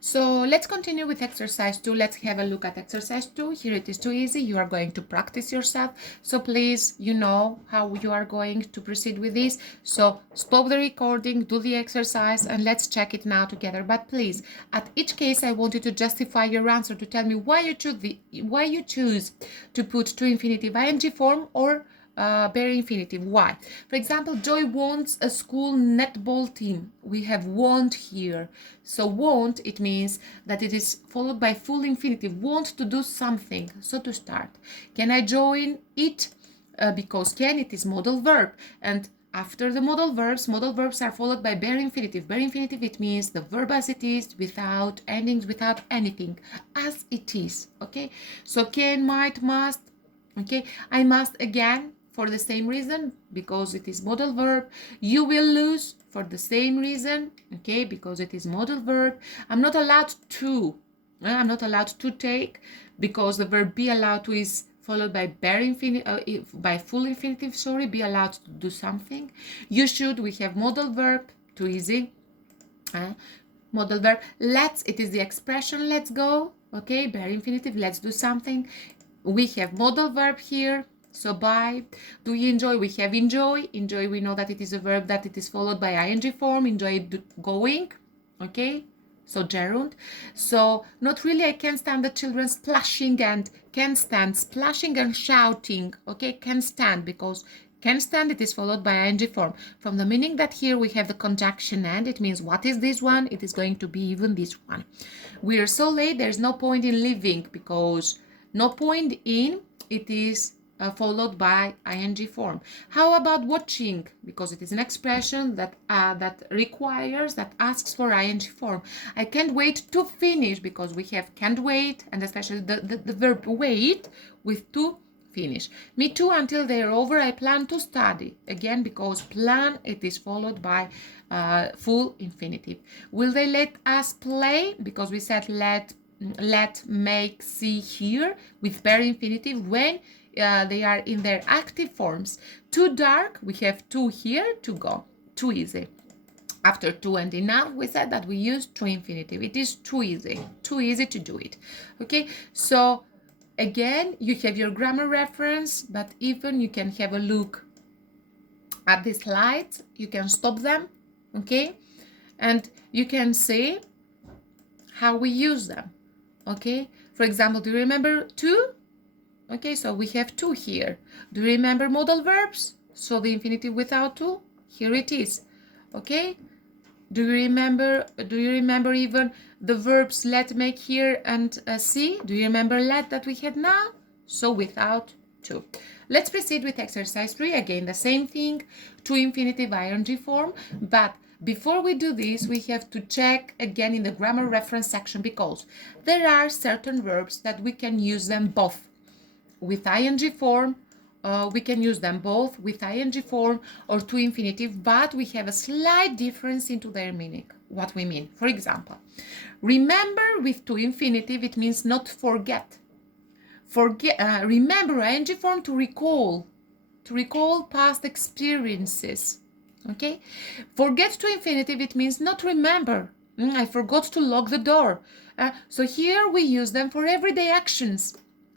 So let's continue with exercise 2. Let's have a look at exercise 2. Here it is too easy. You are going to practice yourself. So please, you know how you are going to proceed with this. So stop the recording, do the exercise, and let's check it now together. But please, at each case, I want you to justify your answer, to tell me why you choose to put to infinitive ing form or bare infinitive. Why? For example, Joy wants a school netball team. We have want here. So want, it means that it is followed by full infinitive. Want to do something. So to start, can I join it? Because can, it is modal verb. And after the modal verbs are followed by bare infinitive. Bare infinitive, it means the verb as it is, without endings, without anything, as it is. Okay, so can, might, must. Okay, I must again, for the same reason, because it is modal verb. You will lose, for the same reason, okay, because it is modal verb. I'm not allowed to take, because the verb be allowed to is followed by bare infinitive, by full infinitive, be allowed to do something. You should, we have modal verb, too easy. Modal verb, let's, it is the expression let's go, okay, bare infinitive, let's do something. We have modal verb here, so by. Do you enjoy? We have enjoy. Enjoy, we know that it is a verb that it is followed by ing form. Enjoy going, okay? So gerund. So not really, I can't stand the children splashing, and can stand splashing and shouting, okay? Can stand, because can stand, it is followed by ing form. From the meaning that here we have the conjunction and, it means what is this one? It is going to be even this one. We are so late, there's no point in leaving, because no point in, it is followed by ing form. How about watching? Because it is an expression that requires, that asks for ing form. I can't wait to finish, because we have can't wait, and especially the verb wait with to finish. Me too, until they are over. I plan to study. Again, because plan, it is followed by full infinitive. Will they let us play? Because we said let, make, see, hear with bare infinitive when they are in their active forms. Too dark, we have to here, to go. Too easy. After to and enough, we said that we use to infinitive. It is too easy to do it. Okay, so again, you have your grammar reference, but even you can have a look at the slides. You can stop them, okay, and you can see how we use them. Okay, for example, do you remember to? Okay, so we have to here. Do you remember modal verbs? So the infinitive without to, here it is. Okay, do you remember even the verbs let, make, hear, and see? Do you remember let that we had now? So without to. Let's proceed with exercise 3. Again, the same thing, to infinitive ing form, but before we do this, we have to check again in the grammar reference section, because there are certain verbs that we can use them both with ing form. We can use them both with ing form or to infinitive, but we have a slight difference into their meaning, what we mean. For example, remember with to infinitive, it means not forget. Remember ing form, to recall past experiences. Okay, forget to infinitive, it means not remember. I forgot to lock the door. So here we use them for everyday actions.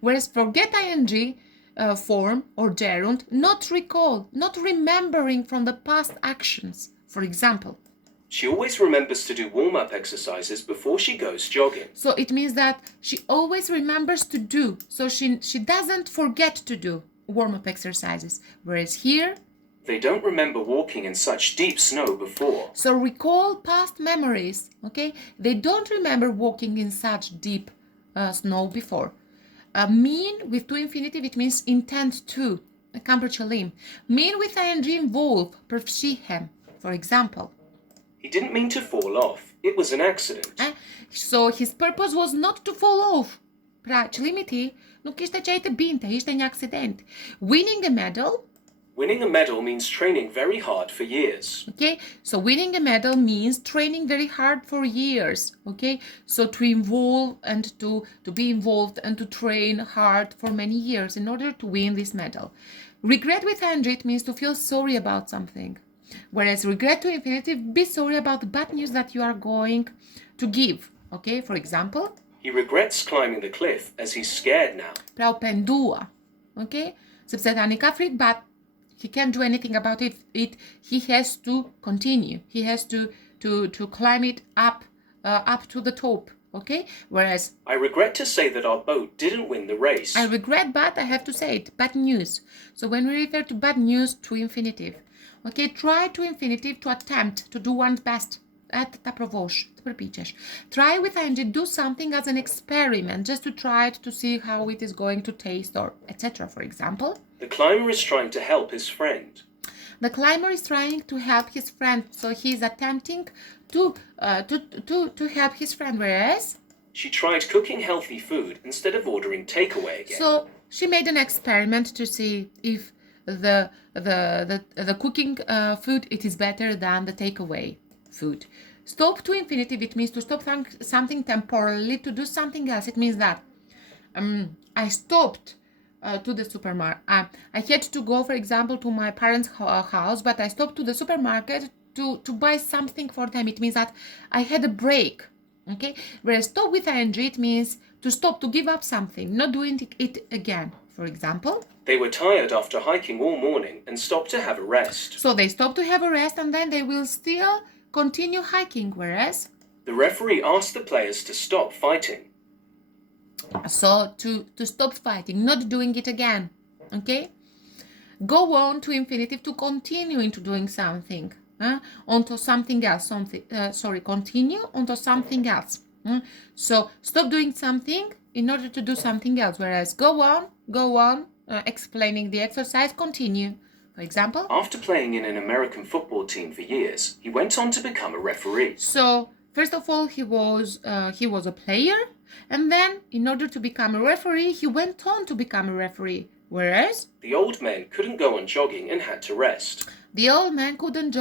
Whereas forget ing form or gerund, not recall, not remembering from the past actions. For example, she always remembers to do warm-up exercises before she goes jogging. So it means that she always remembers to do. So she doesn't forget to do warm-up exercises. Whereas here, they don't remember walking in such deep snow before. So recall past memories, okay? They don't remember walking in such deep snow before. Mean with to infinitive, it means intend to. Camperchalim. Mean with ing involve, perfshihem, for example. He didn't mean to fall off. It was an accident. So his purpose was not to fall off. Pra celimiti, nu kishte qejtë binte, ishte një aksident. Winning a medal. Winning a medal means training very hard for years. Okay, so winning a medal means training very hard for years. Okay, so to involve and to be involved and to train hard for many years in order to win this medal. Regret with ing, it means to feel sorry about something. Whereas regret to infinitive, be sorry about the bad news that you are going to give. Okay, for example, He regrets climbing the cliff as he's scared now. Prea pendua. Okay, sepse tani ka frikë, but he can't do anything about it. He has to continue. He has to climb it up to the top. Okay, whereas I regret to say that our boat didn't win the race. I regret, but I have to say it. Bad news. So when we refer to bad news, to infinitive. Okay, try to infinitive to attempt to do one's best. Ta provosh, të përpiqesh. Try with ing, do something as an experiment, just to try it to see how it is going to taste, or etc. For example, The climber is trying to help his friend. the climber is trying to help his friend, so he's attempting to help his friend. Whereas She tried cooking healthy food instead of ordering takeaway again. so she made an experiment to see if the cooking food it is better than the takeaway food. Stop to infinitive, it means to stop something temporarily to do something else. It means that I stopped to the supermarket. I had to go, for example, to my parents' house, but I stopped to the supermarket to buy something for them. It means that I had a break. Okay, whereas stop with ing, it means to stop, to give up something, not doing it again. For example, They were tired after hiking all morning and stopped to have a rest. so they stop to have a rest and then they will still continue hiking. Whereas, The referee asked the players to stop fighting. so to stop fighting, not doing it again. Okay, go on to infinitive, to continue into doing something, onto something else. Continue onto something else. So stop doing something in order to do something else. Whereas go on, explaining the exercise, continue. For example, After playing in an American football team for years, he went on to become a referee. so first of all, he was a player, and then in order to become a referee, he went on to become a referee. Whereas The old men couldn't go on jogging and had to rest. the old man couldn't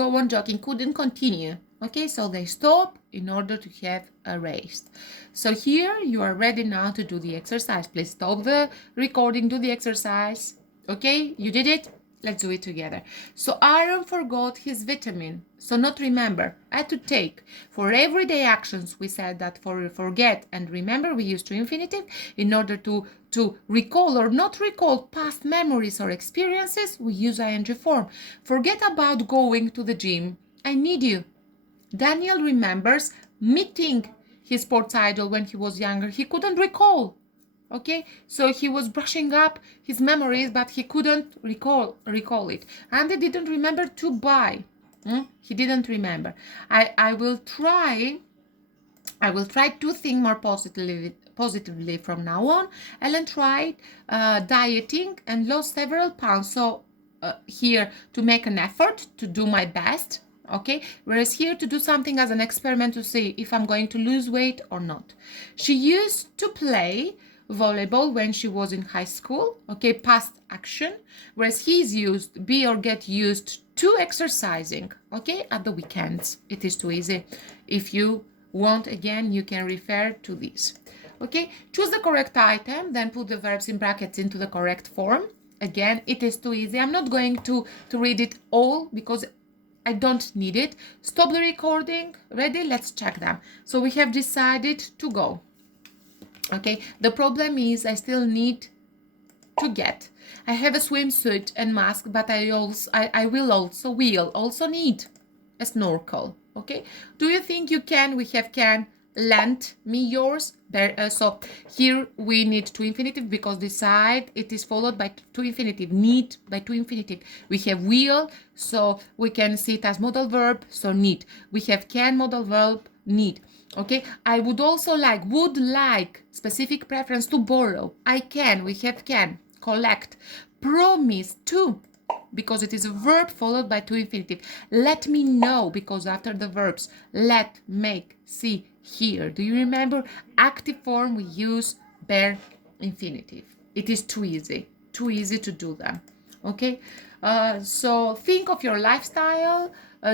go on jogging, couldn't continue. Okay, so they stop in order to have a rest. So here you are ready now to do the exercise. Please stop the recording, do the exercise. Okay, you did it? Let's do it together. So Aaron forgot his vitamin. So not remember. I had to take. For everyday actions, we said that for forget and remember, we use to infinitive. In order to recall or not recall past memories or experiences, we use ing form. Forget about going to the gym. I need you. Daniel remembers meeting his sports idol when he was younger. He couldn't recall. Okay, so he was brushing up his memories, but he couldn't recall it. And he didn't remember to buy. He didn't remember. I will try to think more positively from now on. Ellen tried dieting and lost several pounds. So here to make an effort to do my best. Okay, whereas here to do something as an experiment to see if I'm going to lose weight or not. She used to play volleyball when she was in high school. Okay, past action, whereas he's used be or get used to exercising. Okay, at the weekends. It is too easy. If you want, again, you can refer to this. Okay, choose the correct item, then put the verbs in brackets into the correct form. Again, it is too easy. I'm not going to read it all because I don't need it. Stop the recording. Ready? Let's check them. So we have decided to go. Okay, the problem is I still need to get. I have a swimsuit and mask, but I will also need a snorkel. Okay, do you think you can? We have can. Lend me yours. So here we need to infinitive because the side it is followed by to infinitive. Need by to infinitive. We have will, so we can see it as modal verb. So need. We have can modal verb need. Okay, I would also like, would like, specific preference to borrow. I can, we have can, collect, promise to, because it is a verb followed by to infinitive. Let me know, because after the verbs let, make, see, hear. Do you remember? Active form, we use bare infinitive. It is too easy to do them. Okay, so think of your lifestyle,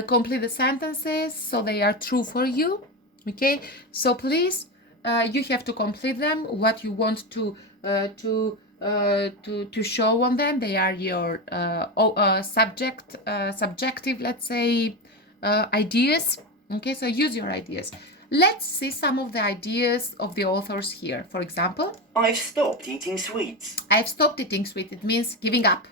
complete the sentences so they are true for you. Okay, so please, you have to complete them. What you want to show on them. They are your subjective, let's say, ideas. Okay, so use your ideas. Let's see some of the ideas of the authors here. For example, I've stopped eating sweets. I've stopped eating sweet. It means giving up.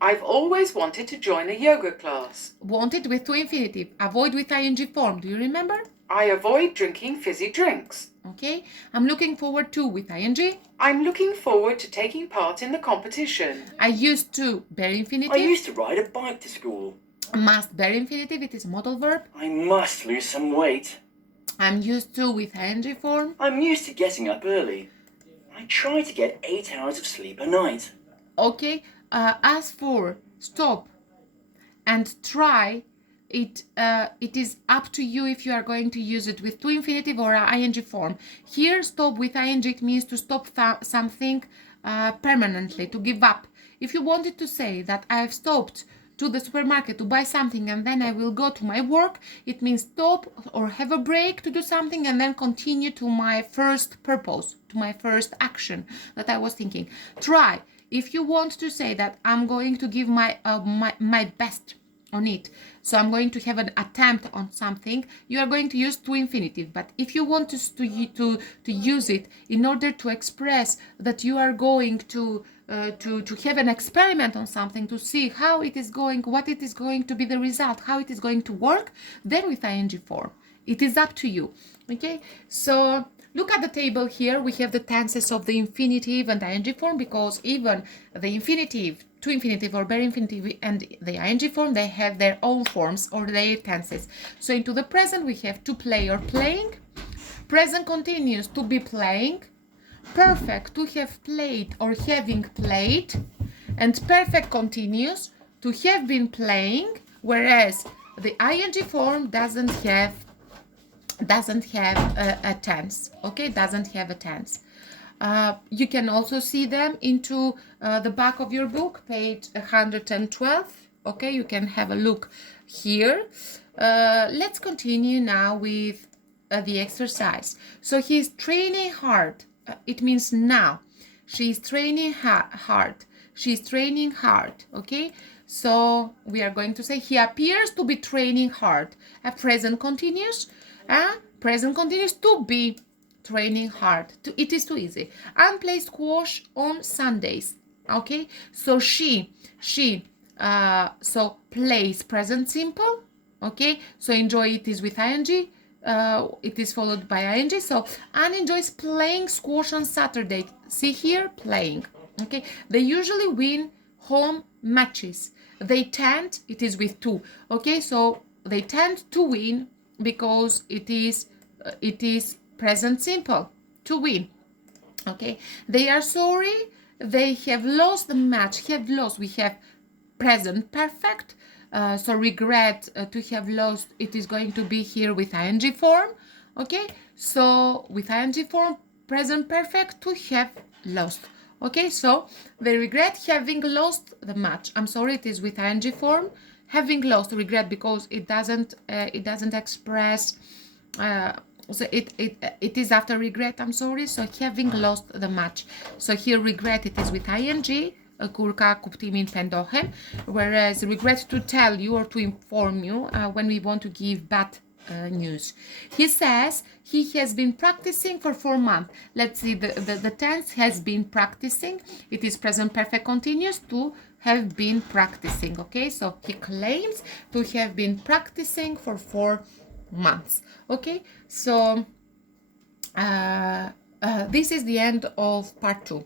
I've always wanted to join a yoga class. Wanted with to infinitive. Avoid with ing form. Do you remember? I avoid drinking fizzy drinks. Okay. I'm looking forward to with ing. I'm looking forward to taking part in the competition. I used to bare I infinitive. used to ride a bike to school. Must bare infinitive. It is a modal verb. I must lose some weight. I'm used to with ing form. I'm used to getting up early. I try to get 8 hours of sleep a night. Okay. As for stop and try, it is up to you if you are going to use it with to infinitive or ing form. Here, stop with ing, it means to stop something permanently, to give up. If you wanted to say that I've stopped to the supermarket to buy something and then I will go to my work, it means stop or have a break to do something and then continue to my first purpose, to my first action that I was thinking. Try. If you want to say that I'm going to give my best on it, so I'm going to have an attempt on something, you are going to use to infinitive. But if you want to use it in order to express that you are going to have an experiment on something, to see how it is going, what it is going to be the result, how it is going to work, then with ing form. It is up to you. Okay, so look at the table here. We have the tenses of the infinitive and ing form, because even the infinitive, to infinitive or bare infinitive and the ing form, they have their own forms or their tenses. So into the present we have to play or playing, present continuous to be playing, perfect to have played or having played, and perfect continuous to have been playing, whereas the ing form doesn't have a tense. Okay, doesn't have a tense. You can also see them into the back of your book, page 112. Okay, you can have a look here. Let's continue now with the exercise. So he's training hard. It means now. She's training hard. She's training hard. Okay, so we are going to say he appears to be training hard. A present continuous. Present continuous to be training hard. It is too easy. And play squash on Sundays. Okay, so she so plays present simple. Okay, so enjoy it is with ing. It is followed by ing. So Anne enjoys playing squash on Saturday. See here, playing. Okay, they usually win home matches. They tend, it is with to. Okay, so they tend to win because it is present simple, to win. Okay, they are sorry they have lost the match. Have lost, we have present perfect. So regret to have lost, it is going to be here with ing form. Okay, so with ing form, present perfect to have lost. Okay, so they regret having lost the match. I'm sorry, it is with ing form. Having lost, regret, because it doesn't express. So it is after regret. I'm sorry. So having lost the match. So here regret, it is with ing. Kurka kuptimin pendohem. Whereas regret to tell you or to inform you when we want to give bad news. He says he has been practicing for 4 months. Let's see, the tense has been practicing. It is present perfect continuous to have been practicing. Okay, so he claims to have been practicing for 4 months. Okay, so this is the end of part 2.